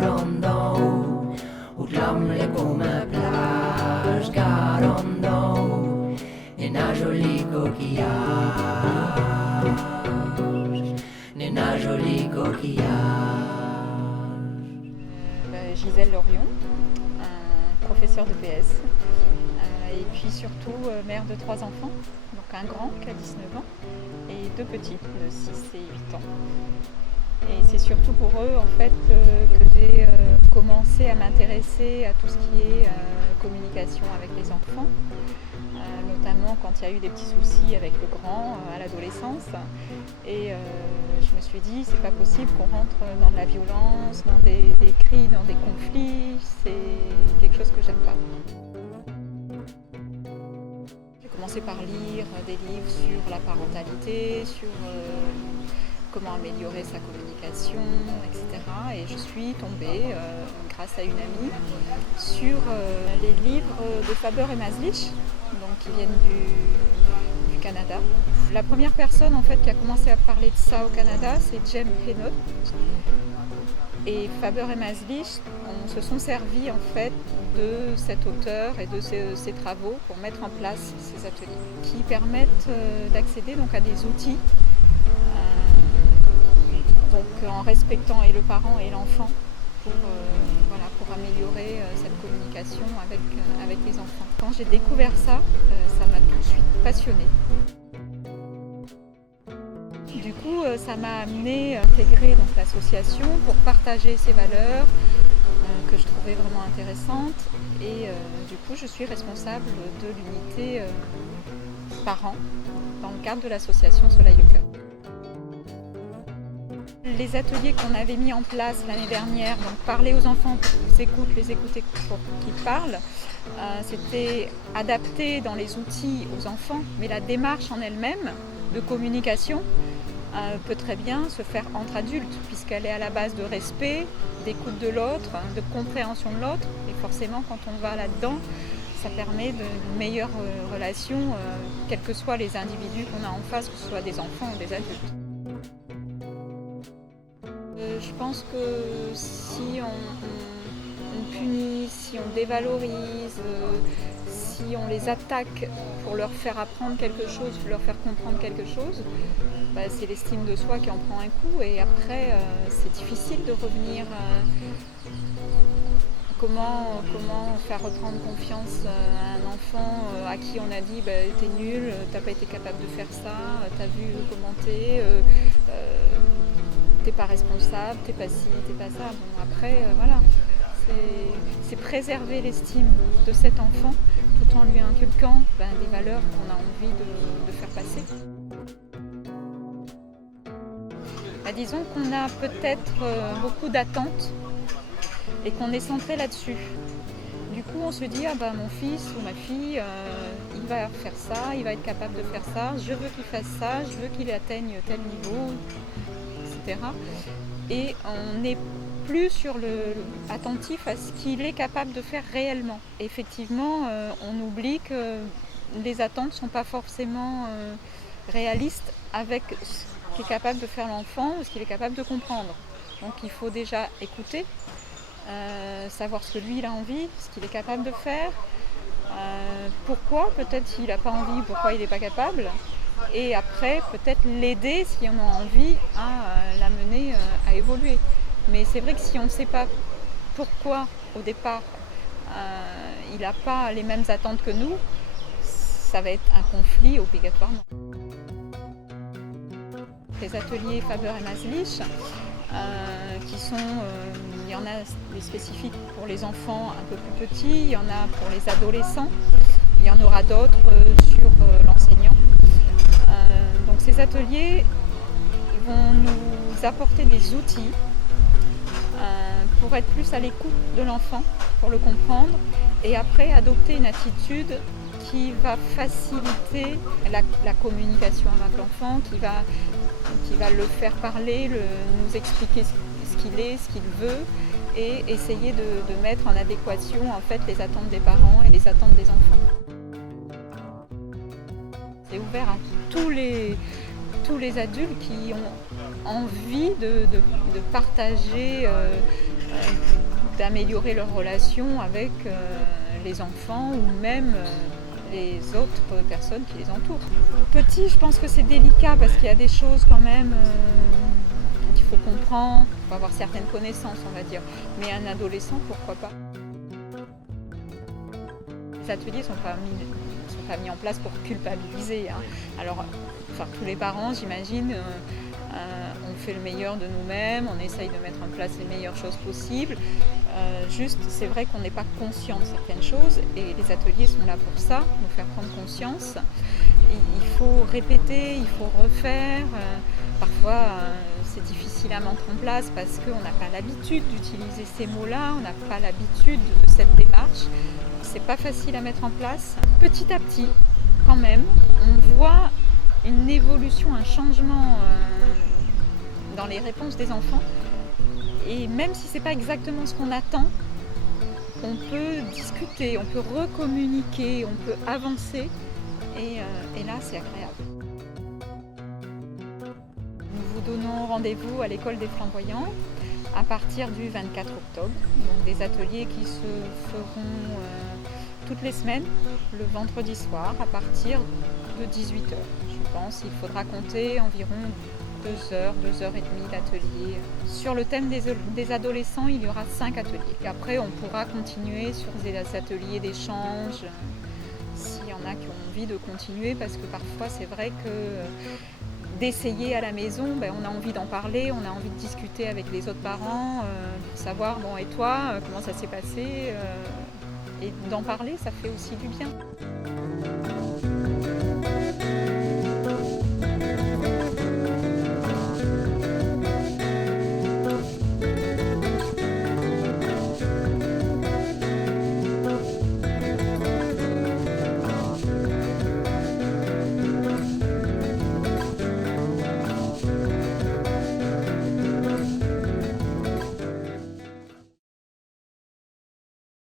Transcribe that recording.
Garando, och glamle kommer plage Garando, nena jolie coquillage, nena jolie coquillage. Gisèle Lorion, professeure de PS, et puis surtout mère de 3 enfants, donc un grand qui a 19 ans et 2 petits de 6 et 8 ans. Et c'est surtout pour eux en fait que j'ai commencé à m'intéresser à tout ce qui est communication avec les enfants, notamment quand il y a eu des petits soucis avec le grand à l'adolescence. Et je me suis dit, c'est pas possible qu'on rentre dans de la violence, dans des cris, dans des conflits, c'est quelque chose que j'aime pas. J'ai commencé par lire des livres sur la parentalité, sur comment améliorer sa communication, etc. Et je suis tombée, grâce à une amie, sur les livres de Faber et Maslich, donc qui viennent du Canada. La première personne en fait qui a commencé à parler de ça au Canada, c'est James Hennot. Et Faber et Maslich se sont servis en fait de cet auteur et de ses travaux pour mettre en place ces ateliers qui permettent d'accéder donc à des outils. Donc en respectant et le parent et l'enfant pour améliorer cette communication avec les enfants. Quand j'ai découvert ça, ça m'a tout de suite passionnée. Du coup, ça m'a amenée à intégrer donc, l'association pour partager ces valeurs que je trouvais vraiment intéressantes. Et du coup, je suis responsable de l'unité parents dans le cadre de l'association Soleil au Cœur. Les ateliers qu'on avait mis en place l'année dernière, donc parler aux enfants pour qu'ils les écouter pour qu'ils parlent, c'était adapté dans les outils aux enfants, mais la démarche en elle-même de communication peut très bien se faire entre adultes, puisqu'elle est à la base de respect, d'écoute de l'autre, de compréhension de l'autre, et forcément quand on va là-dedans, ça permet d'une meilleure relation, quels que soient les individus qu'on a en face, que ce soit des enfants ou des adultes. Je pense que si on punit, si on dévalorise, si on les attaque pour leur faire apprendre quelque chose, leur faire comprendre quelque chose, c'est l'estime de soi qui en prend un coup et après c'est difficile de revenir. Comment faire reprendre confiance à un enfant à qui on a dit t'es nul, t'as pas été capable de faire ça, t'as vu comment t'es pas responsable, t'es pas ci, t'es pas ça. Bon, après, voilà, c'est préserver l'estime de cet enfant tout en lui inculquant des valeurs qu'on a envie de faire passer. Disons qu'on a peut-être beaucoup d'attentes et qu'on est centré là-dessus. Du coup, on se dit, mon fils ou ma fille, il va faire ça, il va être capable de faire ça, je veux qu'il fasse ça, je veux qu'il atteigne tel niveau, etc. Et on n'est plus attentif à ce qu'il est capable de faire réellement. Et effectivement, on oublie que les attentes ne sont pas forcément réalistes avec ce qu'est capable de faire l'enfant ou ce qu'il est capable de comprendre. Donc il faut déjà écouter, savoir ce que lui il a envie, ce qu'il est capable de faire, pourquoi peut-être s'il n'a pas envie, pourquoi il n'est pas capable. Et après, peut-être l'aider, si on a envie, à l'amener à évoluer. Mais c'est vrai que si on ne sait pas pourquoi, au départ, il n'a pas les mêmes attentes que nous, ça va être un conflit obligatoirement. Les ateliers Faber et Maslich, qui sont, il y en a des spécifiques pour les enfants un peu plus petits, il y en a pour les adolescents, il y en aura d'autres sur l'enseignant. Donc ces ateliers vont nous apporter des outils pour être plus à l'écoute de l'enfant, pour le comprendre et après adopter une attitude qui va faciliter la communication avec l'enfant, qui va le faire parler, nous expliquer ce qu'il est, ce qu'il veut et essayer de mettre en adéquation en fait, les attentes des parents et les attentes des enfants. C'est ouvert à tous les adultes qui ont envie de partager d'améliorer leur relation avec les enfants ou même les autres personnes qui les entourent. Petit, je pense que c'est délicat parce qu'il y a des choses quand même qu'il faut comprendre, il faut avoir certaines connaissances, on va dire. Mais un adolescent, pourquoi pas? Les ateliers ne sont pas mis en place pour culpabiliser. Hein. Alors, tous les parents, j'imagine, on fait le meilleur de nous-mêmes, on essaye de mettre en place les meilleures choses possibles. Juste, c'est vrai qu'on n'est pas conscient de certaines choses et les ateliers sont là pour ça, nous faire prendre conscience. Il faut répéter, il faut refaire. Parfois, c'est difficile à mettre en place parce qu'on n'a pas l'habitude d'utiliser ces mots-là, on n'a pas l'habitude de cette démarche. C'est pas facile à mettre en place. Petit à petit, quand même, on voit une évolution, un changement dans les réponses des enfants. Et même si c'est pas exactement ce qu'on attend, on peut discuter, on peut recommuniquer, on peut avancer. Et là, c'est agréable. Nous vous donnons rendez-vous à l'école des Flamboyants à partir du 24 octobre. Donc des ateliers qui se feront toutes les semaines, le vendredi soir, à partir de 18h. Je pense qu'il faudra compter environ 2 heures, 2 heures et demie d'atelier. Sur le thème des adolescents, il y aura 5 ateliers. Et après, on pourra continuer sur des ateliers d'échange, s'il y en a qui ont envie de continuer, parce que parfois, c'est vrai que d'essayer à la maison, on a envie d'en parler, on a envie de discuter avec les autres parents, pour savoir, bon, et toi, comment ça s'est passé et d'en parler, ça fait aussi du bien.